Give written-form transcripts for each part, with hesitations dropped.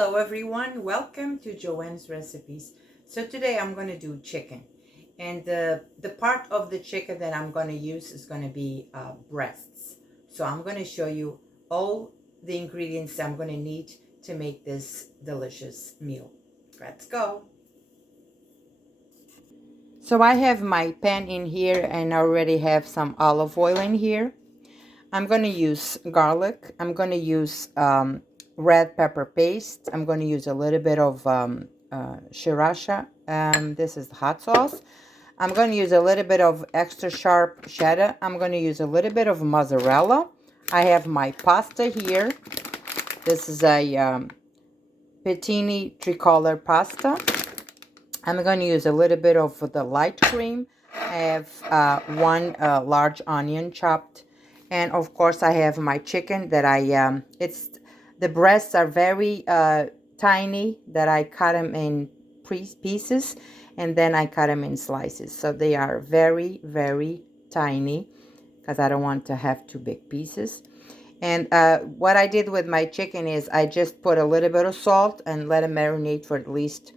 Hello everyone, welcome to Joanne's Recipes. So today I'm going to do chicken, and the part of the chicken that I'm going to use is going to be breasts. So I'm going to show you all the ingredients I'm going to need to make this delicious meal. Let's go. So I have my pan in here and I already have some olive oil in here. I'm going to use garlic. I'm going to use red pepper paste. I'm going to use a little bit of sriracha. This is hot sauce. I'm going to use a little bit of extra sharp cheddar. I'm going to use a little bit of mozzarella. I have my pasta here. This is a Pettini tricolor pasta. I'm going to use a little bit of the light cream. I have one large onion chopped. And of course I have my chicken that the breasts are very tiny, that I cut them in pieces and then I cut them in slices. So they are very, very tiny because I don't want to have too big pieces. And what I did with my chicken is I just put a little bit of salt and let it marinate for at least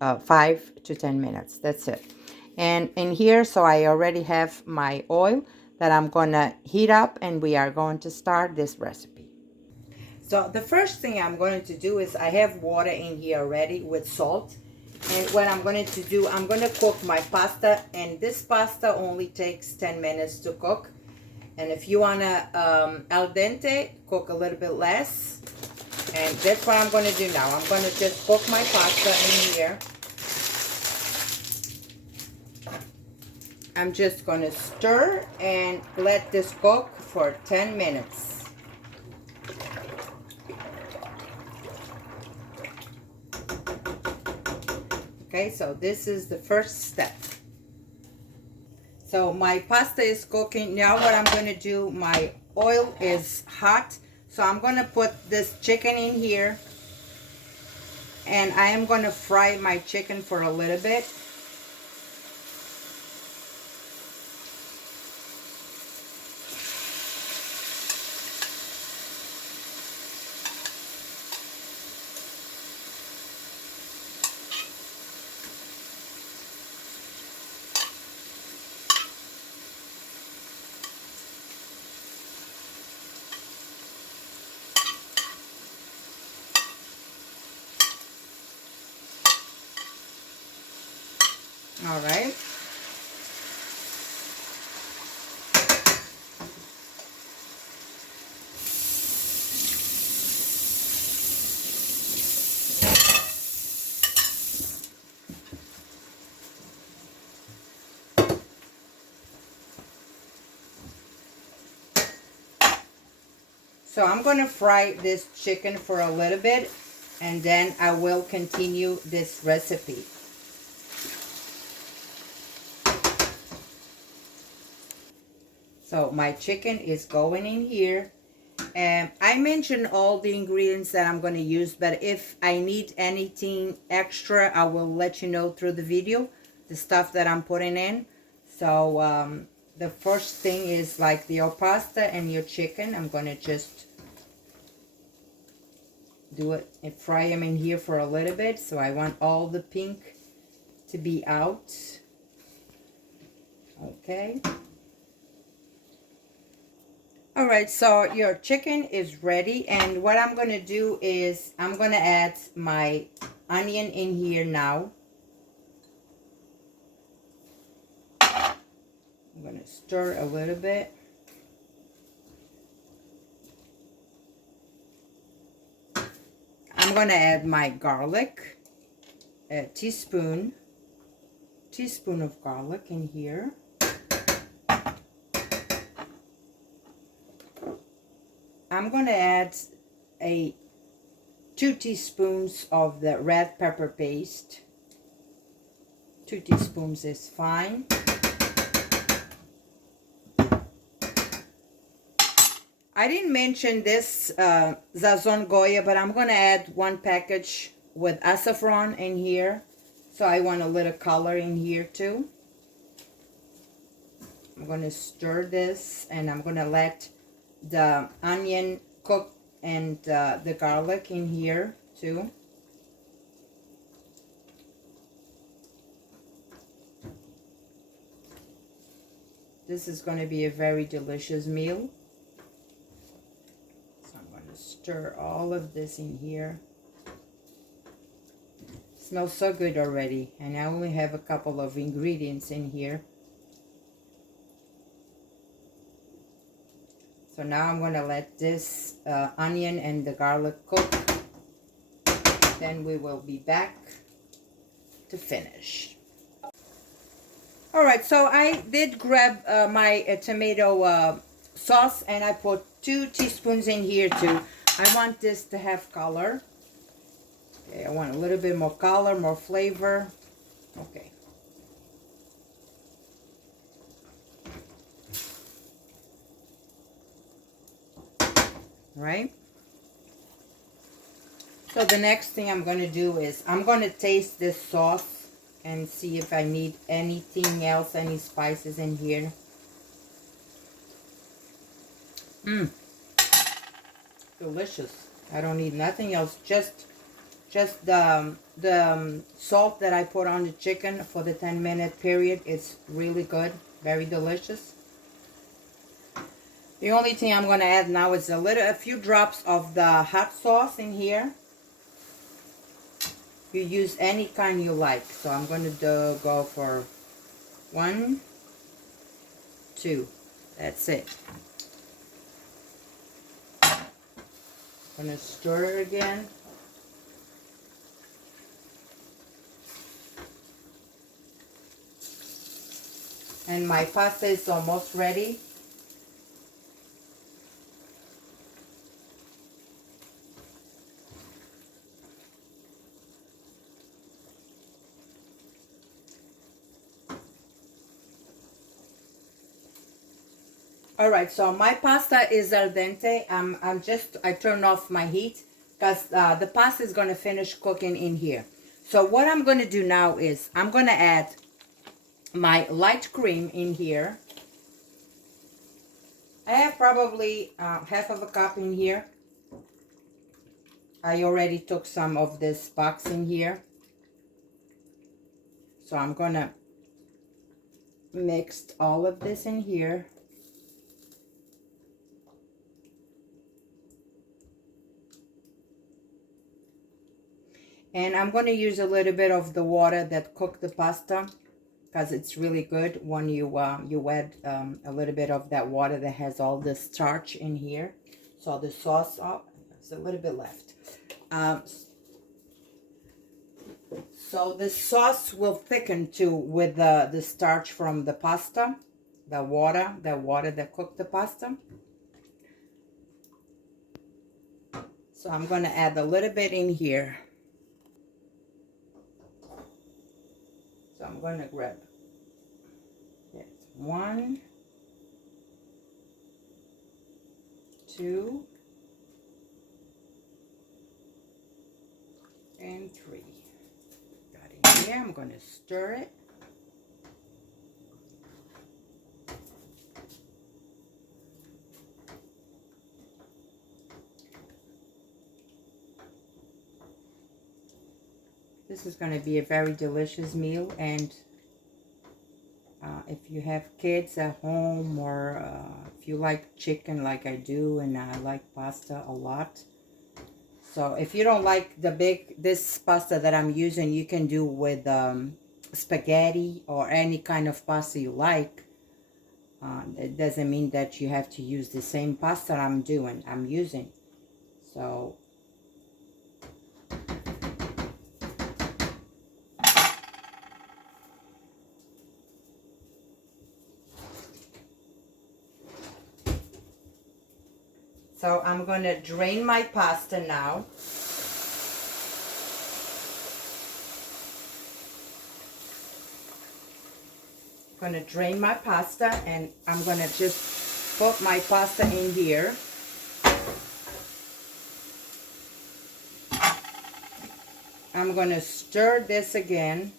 5 to 10 minutes. That's it. And in here, so I already have my oil that I'm gonna heat up, and we are going to start this recipe. So the first thing I'm going to do is I have water in here already with salt. And what I'm going to do, I'm going to cook my pasta, and this pasta only takes 10 minutes to cook. And if you want to al dente, cook a little bit less. And that's what I'm going to do now. I'm going to just cook my pasta in here. I'm just going to stir and let this cook for 10 minutes. Okay, so this is the first step. So my pasta is cooking. Now what I'm going to do, my oil is hot. So I'm going to put this chicken in here. And I am going to fry my chicken for a little bit. All right. So I'm going to fry this chicken for a little bit, and then I will continue this recipe. So my chicken is going in here. And I mentioned all the ingredients that I'm going to use, but if I need anything extra, I will let you know through the video, the stuff that I'm putting in. So the first thing is like your pasta and your chicken. I'm going to just do it and fry them in here for a little bit. So I want all the pink to be out. Okay. All right, so your chicken is ready, and what I'm going to do is I'm going to add my onion in here now. I'm going to stir a little bit. I'm going to add my garlic, a teaspoon of garlic in here. I'm going to add 2 teaspoons of the red pepper paste. 2 teaspoons is fine. I didn't mention this Sazon Goya, but I'm going to add 1 package with saffron in here. So I want a little color in here too. I'm going to stir this, and I'm going to let the onion cook and the garlic in here too. This is going to be a very delicious meal. So I'm going to stir all of this in here. It smells so good already. And I only have a couple of ingredients in here. So now I'm going to let this onion and the garlic cook. Then we will be back to finish. Alright, so I did grab my tomato sauce, and I put 2 teaspoons in here too. I want this to have color. Okay, I want a little bit more color, more flavor. Okay. Right? So the next thing I'm going to do is I'm going to taste this sauce and see if I need anything else, any spices in here. Delicious. I don't need nothing else, just the salt that I put on the chicken for the 10-minute period. It's really good, very delicious. The only thing I'm going to add now is a few drops of the hot sauce in here. You use any kind you like. So I'm going to go for 1, 2. That's it. I'm going to stir it again. And my pasta is almost ready. Alright, so my pasta is al dente. I turn off my heat because the pasta is going to finish cooking in here. So what I'm going to do now is I'm going to add my light cream in here. I have probably half of a cup in here. I already took some of this box in here. So I'm going to mix all of this in here. And I'm going to use a little bit of the water that cooked the pasta, because it's really good when you add a little bit of that water that has all the starch in here. So the sauce, there's a little bit left. So the sauce will thicken too with the starch from the pasta, the water that cooked the pasta. So I'm going to add a little bit in here. So I'm going to grab 1, 2, and 3. Got it in here. I'm going to stir it. This is going to be a very delicious meal, and if you have kids at home, or if you like chicken like I do, and I like pasta a lot. So if you don't like this pasta that I'm using, you can do with spaghetti or any kind of pasta you like. It doesn't mean that you have to use the same pasta I'm using. So I'm going to drain my pasta now. I'm going to drain my pasta, and I'm going to just put my pasta in here. I'm going to stir this again,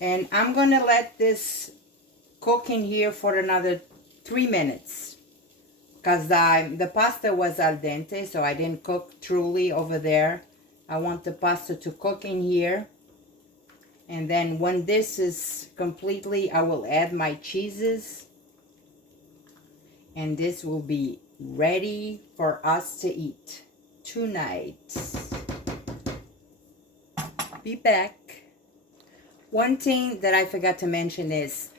and I'm going to let this cook in here for another 3 minutes, because the pasta was al dente, so I didn't cook truly over there. I want the pasta to cook in here. And then when this is completely, I will add my cheeses. And this will be ready for us to eat tonight. Be back. One thing that I forgot to mention is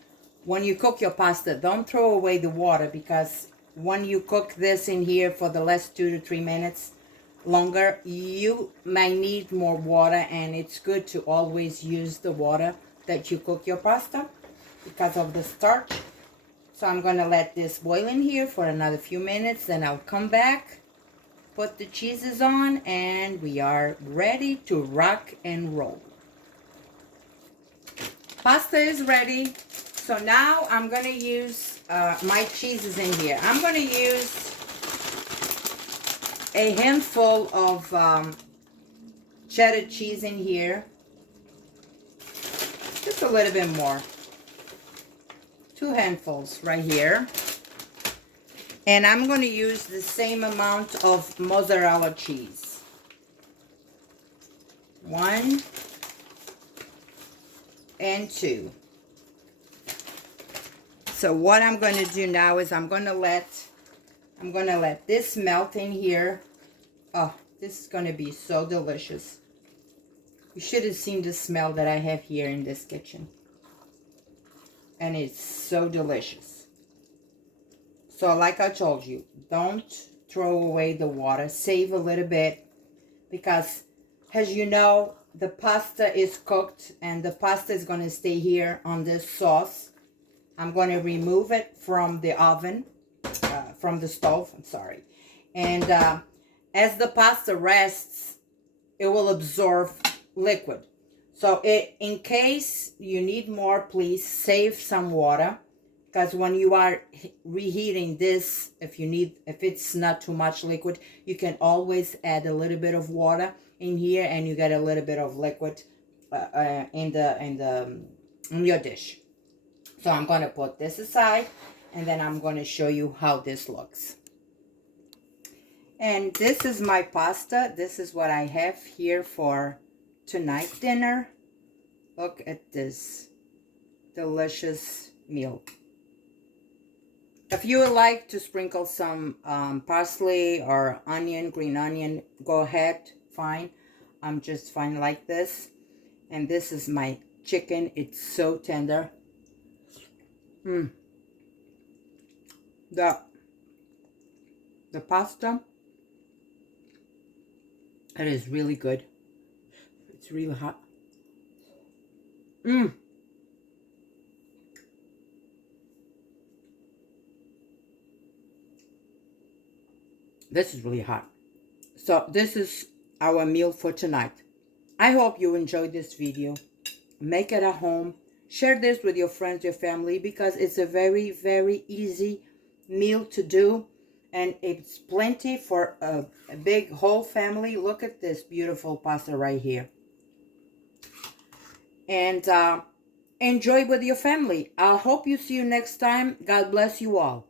when you cook your pasta, don't throw away the water, because when you cook this in here for the last 2 to 3 minutes longer, you might need more water, and it's good to always use the water that you cook your pasta because of the starch. So I'm going to let this boil in here for another few minutes, then I'll come back, put the cheeses on, and we are ready to rock and roll. Pasta is ready. So now I'm going to use my cheeses in here. I'm going to use a handful of cheddar cheese in here. Just a little bit more. 2 handfuls right here. And I'm going to use the same amount of mozzarella cheese. 1 and 2. So what I'm going to do now is I'm going to let this melt in here. Oh, this is going to be so delicious. You should have seen the smell that I have here in this kitchen. And it's so delicious. So like I told you, don't throw away the water. Save a little bit, because as you know, the pasta is cooked and the pasta is going to stay here on this sauce. I'm going to remove it from the oven, from the stove, I'm sorry. And as the pasta rests, it will absorb liquid. So in case you need more, please save some water, because when you are reheating this, if it's not too much liquid, you can always add a little bit of water in here, and you get a little bit of liquid in your dish. So I'm going to put this aside, and then I'm going to show you how this looks. And this is my pasta. This is what I have here for tonight's dinner. Look at this delicious meal. If you would like to sprinkle some parsley or onion, green onion, go ahead, fine. I'm just fine like this. And this is my chicken. It's so tender. The pasta, it is really good. It's really hot. This is really hot. So this is our meal for tonight. I hope you enjoyed this video. Make it at home. Share this with your friends, your family, because it's a very, very easy meal to do. And it's plenty for a big whole family. Look at this beautiful pasta right here. And enjoy with your family. I hope you see you next time. God bless you all.